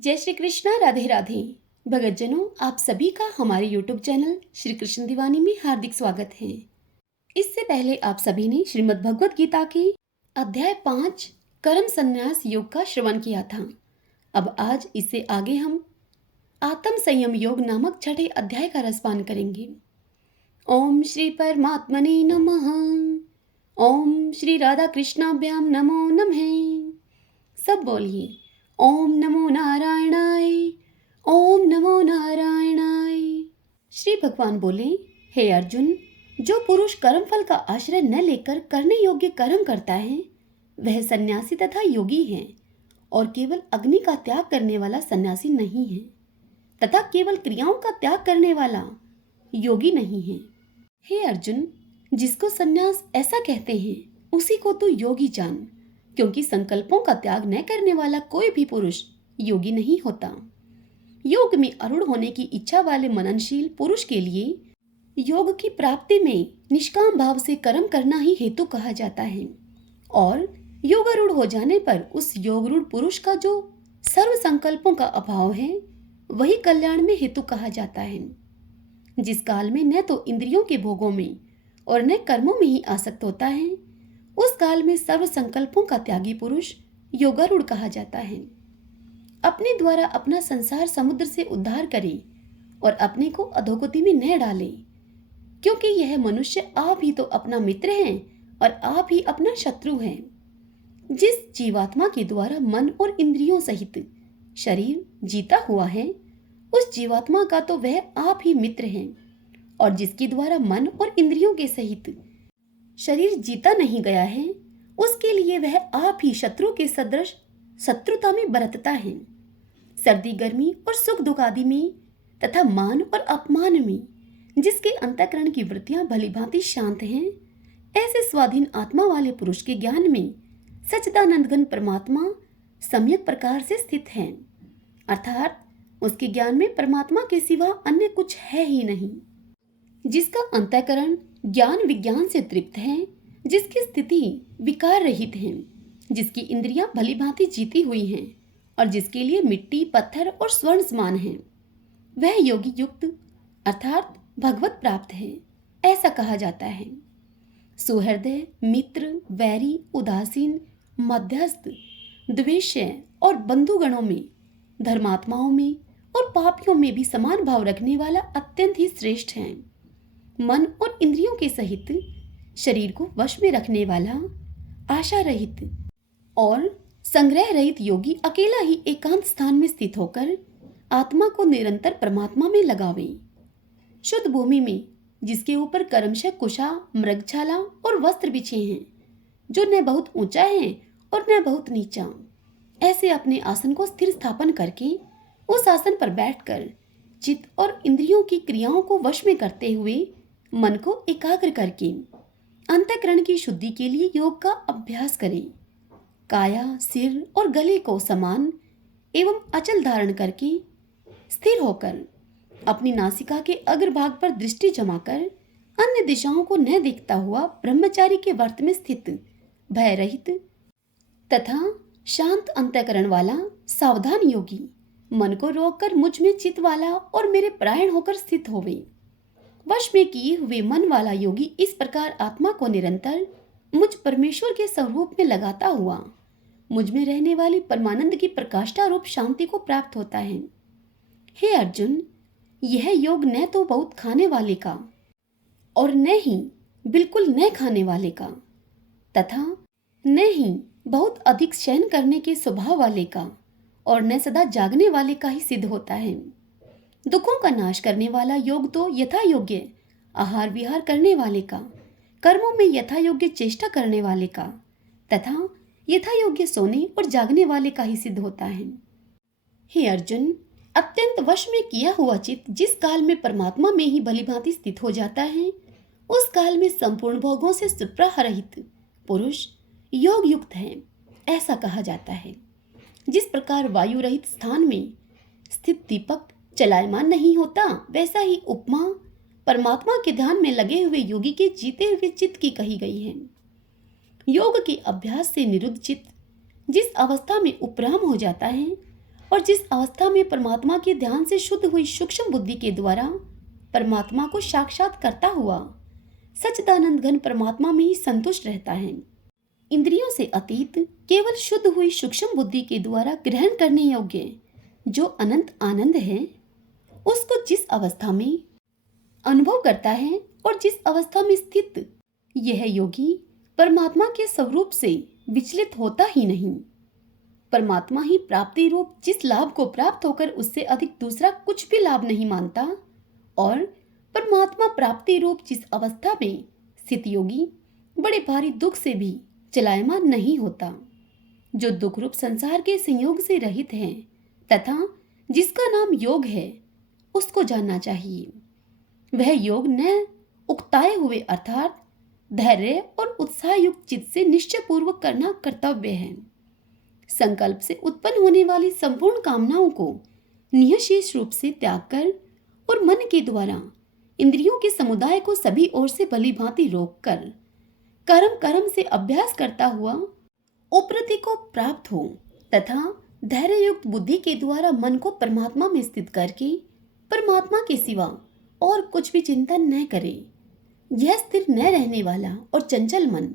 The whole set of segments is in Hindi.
जय श्री कृष्णा। राधे राधे। भगतजनों, आप सभी का हमारे YouTube चैनल श्री कृष्ण दीवानी में हार्दिक स्वागत है। इससे पहले आप सभी ने श्रीमद् भगवत गीता के अध्याय 5 कर्म संन्यास योग का श्रवण किया था। अब आज इससे आगे हम आत्म संयम योग नामक छठे अध्याय का रसपान करेंगे। ओम श्री परमात्मने नमः। ओम श्री राधा कृष्णाभ्याम नमो नमः। सब बोलिए ओम नमो नारायणाय, ओम नमो नारायणाय। श्री भगवान बोले, हे अर्जुन, जो पुरुष कर्मफल का आश्रय न लेकर करने योग्य कर्म करता है वह सन्यासी तथा योगी है, और केवल अग्नि का त्याग करने वाला सन्यासी नहीं है तथा केवल क्रियाओं का त्याग करने वाला योगी नहीं है। हे अर्जुन, जिसको सन्यास ऐसा कहते हैं उसी को तू योगी जान, क्योंकि संकल्पों का त्याग न करने वाला कोई भी पुरुष योगी नहीं होता। योग में आरूढ़ होने की इच्छा वाले मननशील पुरुष के लिए योग की प्राप्ति में निष्काम भाव से कर्म करना ही हेतु कहा जाता है, और योगारूढ़ हो जाने पर उस योगरूढ़ पुरुष का जो सर्व संकल्पों का अभाव है वही कल्याण में हेतु कहा जाता है। जिस काल में न तो इंद्रियों के भोगों में और न कर्मों में ही आसक्त होता है, उस काल में सर्व संकल्पों का त्यागी पुरुष योगारूढ़ कहा जाता है। अपने द्वारा अपना संसार समुद्र से उद्धार करे और अपने को अधोगति में न डाले, क्योंकि यह मनुष्य आप ही तो अपना मित्र है और आप ही अपना शत्रु है। जिस जीवात्मा के द्वारा मन और इंद्रियों सहित शरीर जीता हुआ है उस जीवात्मा का तो वह आप ही मित्र है, और जिसके द्वारा मन और इंद्रियों के सहित शरीर जीता नहीं गया है उसके लिए वह आप ही शत्रु के सदृश शत्रुता में बरतता है। सर्दी गर्मी और सुख दुख आदि में तथा मान और अपमान में जिसके अंतःकरण की वृत्तियां भलीभांति शांत हैं, ऐसे स्वाधीन आत्मा वाले पुरुष के ज्ञान में सच्चिदानंद घन परमात्मा सम्यक प्रकार से स्थित है, अर्थात उसके ज्ञान में परमात्मा के सिवा अन्य कुछ है ही नहीं। जिसका अंतःकरण ज्ञान विज्ञान से तृप्त है, जिसकी स्थिति विकार रहित है, जिसकी इंद्रियां भली भांति जीती हुई हैं और जिसके लिए मिट्टी पत्थर और स्वर्ण समान है, वह योगी युक्त अर्थात भगवत प्राप्त है, ऐसा कहा जाता है। सुहृदय, मित्र, वैरी, उदासीन, मध्यस्थ, द्वेष्य और बंधुगणों में, धर्मात्माओं में और पापियों में भी समान भाव रखने वाला अत्यंत ही श्रेष्ठ है। मन और इंद्रियों के सहित शरीर को वश में रखने वाला, आशा रहित और संग्रह रहित योगी अकेला ही एकांत स्थान में स्थित होकर आत्मा को निरंतर परमात्मा में लगावे। शुद्ध भूमि में जिसके ऊपर कर्मशः कुशा, मृगछाला और वस्त्र बिछे हैं, जो न बहुत ऊंचा है और न बहुत नीचा, ऐसे अपने आसन को स्थिर स्थापन करके उस आसन पर बैठकर चित्त और इंद्रियों की क्रियाओं को वश में करते हुए मन को एकाग्र करके अंतःकरण की शुद्धि के लिए योग का अभ्यास करें। काया, सिर और गले को समान एवं अचल धारण करके स्थिर होकर अपनी नासिका के अग्रभाग पर दृष्टि जमाकर अन्य दिशाओं को न देखता हुआ ब्रह्मचारी के व्रत में स्थित, भय रहित तथा शांत अंतःकरण वाला सावधान योगी मन को रोककर मुझ में चित्त वाला और मेरे परायण होकर स्थित होवे। वश में किए हुए मन वाला योगी इस प्रकार आत्मा को निरंतर मुझ परमेश्वर के स्वरूप में लगाता हुआ मुझ में रहने वाली परमानंद की प्रकाष्ठा रूप शांति को प्राप्त होता है। हे अर्जुन, यह योग न तो बहुत खाने वाले का और न ही बिल्कुल न खाने वाले का तथा न ही बहुत अधिक शयन करने के स्वभाव वाले का और न सदा जागने वाले का ही सिद्ध होता है। दुखों का नाश करने वाला योग तो यथा योग्य आहार विहार करने वाले का, कर्मों में यथा योग्य चेष्टा करने वाले का तथा यथा योग्य सोने और जागने वाले का ही सिद्ध होता है। हे अर्जुन, अत्यंत वश में किया हुआ चित्त जिस काल में परमात्मा में ही भलीभांति स्थित हो जाता है, उस काल में संपूर्ण भोगों से सुप्रहरहित पुरुष योग युक्त है, ऐसा कहा जाता है। जिस प्रकार वायु रहित स्थान में स्थित दीपक चलायमान नहीं होता, वैसा ही उपमा परमात्मा के ध्यान में लगे हुए योगी के जीते हुए चित्त की कही गई है। योग के अभ्यास से निरुद्ध चित्त जिस अवस्था में उपराम हो जाता है, और जिस अवस्था में परमात्मा के ध्यान से शुद्ध हुई सूक्ष्म बुद्धि के द्वारा परमात्मा को साक्षात करता हुआ सच्चिदानंद घन परमात्मा में ही संतुष्ट रहता है। इंद्रियों से अतीत केवल शुद्ध हुई सूक्ष्म बुद्धि के द्वारा ग्रहण करने योग्य जो अनंत आनंद है, उसको जिस अवस्था में अनुभव करता है और जिस अवस्था में स्थित यह योगी परमात्मा के स्वरूप से विचलित होता ही नहीं। परमात्मा ही प्राप्ति रूप जिस लाभ को प्राप्त होकर उससे अधिक दूसरा कुछ भी लाभ नहीं मानता और परमात्मा प्राप्ति रूप जिस अवस्था में स्थित योगी बड़े भारी दुख से भी चलायमान नहीं होता, जो दुख रूप संसार के संयोग से रहित है तथा जिसका नाम योग है, उसको जानना चाहिए। वह योग न उकताए हुए अर्थात धैर्य और उत्साह युक्त चित्त से निश्चय पूर्वक करना कर्तव्य है। संकल्प से उत्पन्न होने वाली संपूर्ण कामनाओं को निःशेष रूप से त्याग कर और मन के द्वारा इंद्रियों के समुदाय को सभी ओर से भली भांति रोक कर कर्म से अभ्यास करता हुआ उपरति को प्राप्त हो तथा धैर्य युक्त बुद्धि के द्वारा मन को परमात्मा में स्थित करके परमात्मा के सिवा और कुछ भी चिंतन न करे। यह स्थिर न रहने वाला और चंचल मन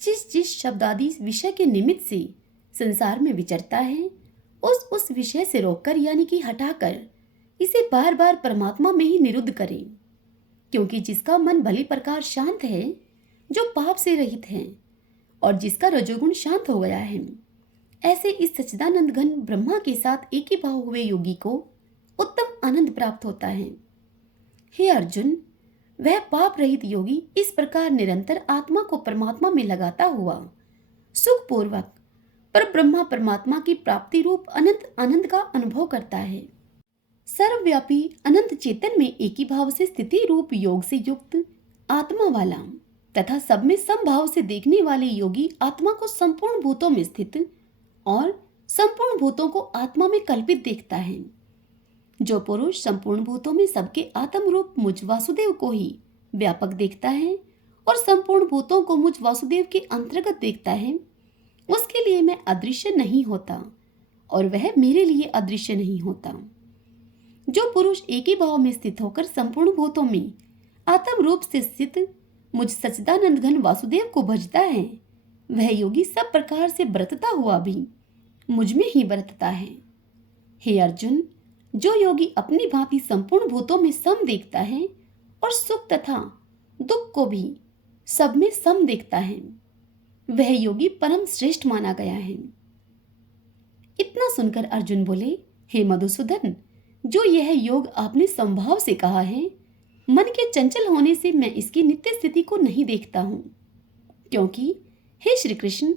जिस शब्दादि विषय के निमित्त से संसार में विचरता है, उस विषय से रोककर यानी कि हटाकर इसे बार बार परमात्मा में ही निरुद्ध करे। क्योंकि जिसका मन भली प्रकार शांत है, जो पाप से रहित है और जिसका रजोगुण शांत हो गया है, ऐसे इस सच्चिदानंद घन ब्रह्मा के साथ एक ही भाव हुए योगी को उत्तम आनंद प्राप्त होता है। हे अर्जुन, वह पाप रहित योगी इस प्रकार निरंतर आत्मा को परमात्मा में लगाता हुआ सुखपूर्वक पर ब्रह्मा परमात्मा की प्राप्ति रूप अनंत आनंद का अनुभव करता है। सर्वव्यापी अनंत चेतन में एक ही भाव से स्थिति रूप योग से युक्त आत्मा वाला तथा सब में समभाव से देखने वाले योगी आत्मा को संपूर्ण भूतों में स्थित और संपूर्ण भूतों को आत्मा में कल्पित देखता है। जो पुरुष संपूर्ण भूतों में सबके आत्म रूप मुझ वासुदेव को ही व्यापक देखता है और संपूर्ण भूतों को मुझ वासुदेव के अंतर्गत देखता है, उसके लिए मैं अदृश्य नहीं होता और वह मेरे लिए अदृश्य नहीं होता। जो पुरुष एक ही भाव में स्थित होकर संपूर्ण भूतों में आत्म रूप से स्थित मुझ सच्चिदानंद घन वासुदेव को भजता है, वह योगी सब प्रकार से बरतता हुआ भी मुझ में ही बरतता है। हे अर्जुन, जो योगी अपनी भांति संपूर्ण भूतों में सम देखता है और सुख तथा दुख को भी सब में सम देखता है, वह योगी परम श्रेष्ठ माना गया है। इतना सुनकर अर्जुन बोले, हे मधुसूदन, जो यह योग आपने संभाव से कहा है, मन के चंचल होने से मैं इसकी नित्य स्थिति को नहीं देखता हूं, क्योंकि हे श्री कृष्ण,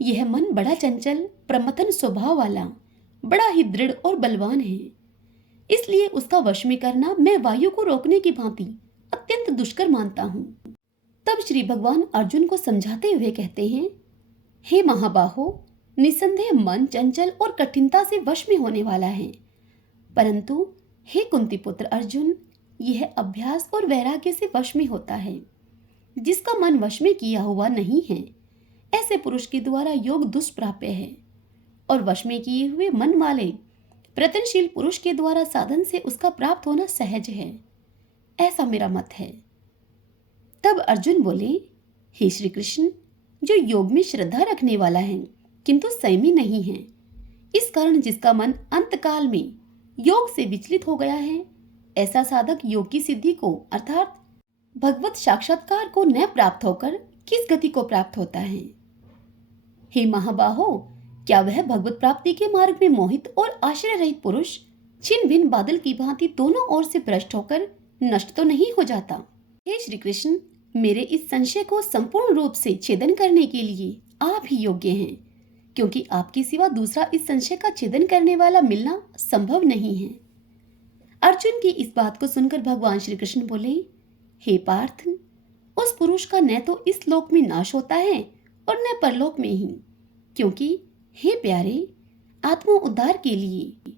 यह मन बड़ा चंचल प्रमथन स्वभाव वाला बड़ा ही दृढ़ और बलवान है। इसलिए उसका वश में करना मैं वायु को रोकने की भांति अत्यंत दुष्कर मानता हूं। तब श्री भगवान अर्जुन को समझाते हुए कहते हैं, हे महाबाहो, निसंदेह मन चंचल और कठिनता से वश में होने वाला है, परंतु हे कुंती पुत्र अर्जुन, यह अभ्यास और वैराग्य से वश में होता है। जिसका मन वश में किया हुआ नहीं है, ऐसे पुरुष के द्वारा योग दुष्प्राप्य है और वश में किए हुए मन वाले प्रयत्नशील पुरुष के द्वारा साधन से उसका प्राप्त होना सहज है। ऐसा मेरा मत है। तब अर्जुन बोले, हे श्री कृष्ण, जो योग में श्रद्धा रखने वाला है किंतु संयमी नहीं है, इस कारण जिसका मन अंतकाल में योग से विचलित हो गया है, ऐसा साधक योग की सिद्धि को अर्थात भगवत साक्षात्कार को न प्राप्त होकर किस गति को प्राप्त होता है। हे महाबाहो, क्या वह भगवत प्राप्ति के मार्ग में मोहित और आश्रय रहित पुरुष छिन्न भिन्न बादल की भांति दोनों ओर से भ्रष्ट होकर नष्ट तो नहीं हो जाता? हे श्री कृष्ण, मेरे इस संशय को संपूर्ण रूप से छेदन करने के लिए आप ही योग्य हैं, क्योंकि आपके सिवा दूसरा इस संशय का छेदन करने वाला मिलना संभव नहीं है। अर्जुन की इस बात को सुनकर भगवान श्री कृष्ण बोले, हे पार्थ, उस पुरुष का न तो इस लोक में नाश होता है और न परलोक में ही, क्योंकि हे प्यारे, आत्मा उद्धार के लिए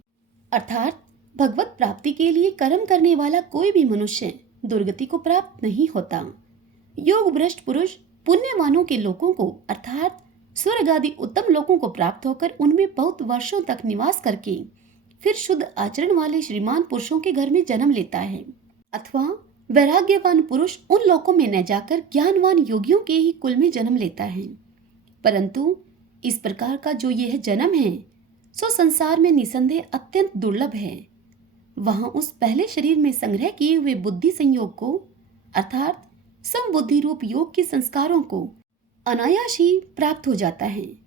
अर्थात भगवत प्राप्ति के लिए कर्म करने वाला कोई भी मनुष्य दुर्गति को प्राप्त नहीं होता। योग भ्रष्ट पुरुष पुण्यवानों के लोकों को अर्थात स्वर्ग आदि उत्तम लोकों को प्राप्त होकर उनमें बहुत वर्षों तक निवास करके फिर शुद्ध आचरण वाले श्रीमान पुरुषों के घर में जन्म लेता है, अथवा वैराग्यवान पुरुष उन लोकों में न जाकर ज्ञानवान योगियों के ही कुल में जन्म लेता है। परंतु इस प्रकार का जो यह जन्म है सो संसार में निसंदेह अत्यंत दुर्लभ है। वहां उस पहले शरीर में संग्रह किए हुए बुद्धि संयोग को अर्थात समबुद्धि रूप योग के संस्कारों को अनायास ही प्राप्त हो जाता है।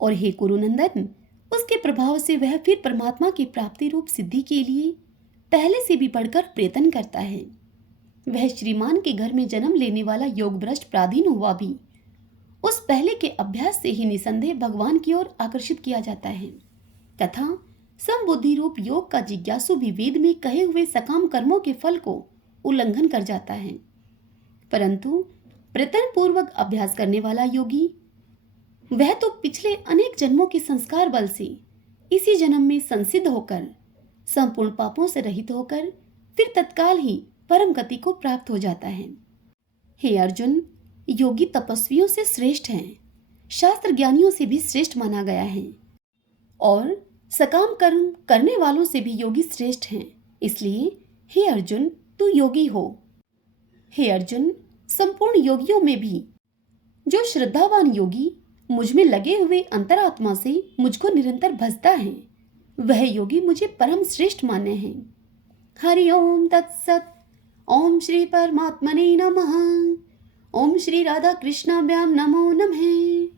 और हे कुरुनंदन, उसके प्रभाव से वह फिर परमात्मा की प्राप्ति रूप सिद्धि के लिए पहले से भी बढ़कर प्रयत्न करता है। वह श्रीमान के घर में जन्म लेने वाला योग भ्रष्ट प्राधीन हुआ भी उस पहले के अभ्यास से ही निसंदेह भगवान की ओर आकर्षित किया जाता है तथा समबुद्धि रूप योग का जिज्ञासु भी वेद में कहे हुए सकाम कर्मों के फल को उल्लंघन कर जाता है। परंतु प्रयत्न पूर्वक अभ्यास करने वाला योगी वह तो पिछले अनेक जन्मों के संस्कार बल से इसी जन्म में संसिद्ध होकर संपूर्ण पापों से रहित होकर फिर तत्काल ही परम गति को प्राप्त हो जाता है। हे अर्जुन, योगी तपस्वियों से श्रेष्ठ हैं, शास्त्र ज्ञानियों से भी श्रेष्ठ माना गया है और सकाम कर्म करने वालों से भी योगी श्रेष्ठ हैं। इसलिए हे अर्जुन, तू योगी हो। हे अर्जुन, संपूर्ण योगियों में भी जो श्रद्धावान योगी मुझ में लगे हुए अंतरात्मा से मुझको निरंतर भजता है, वह योगी मुझे परम श्रेष्ठ माने हैं। हरि ओम तत्सत। ओम श्री परमात्मने नमः। ओम श्री राधा कृष्णाभ्याम नमो नमः।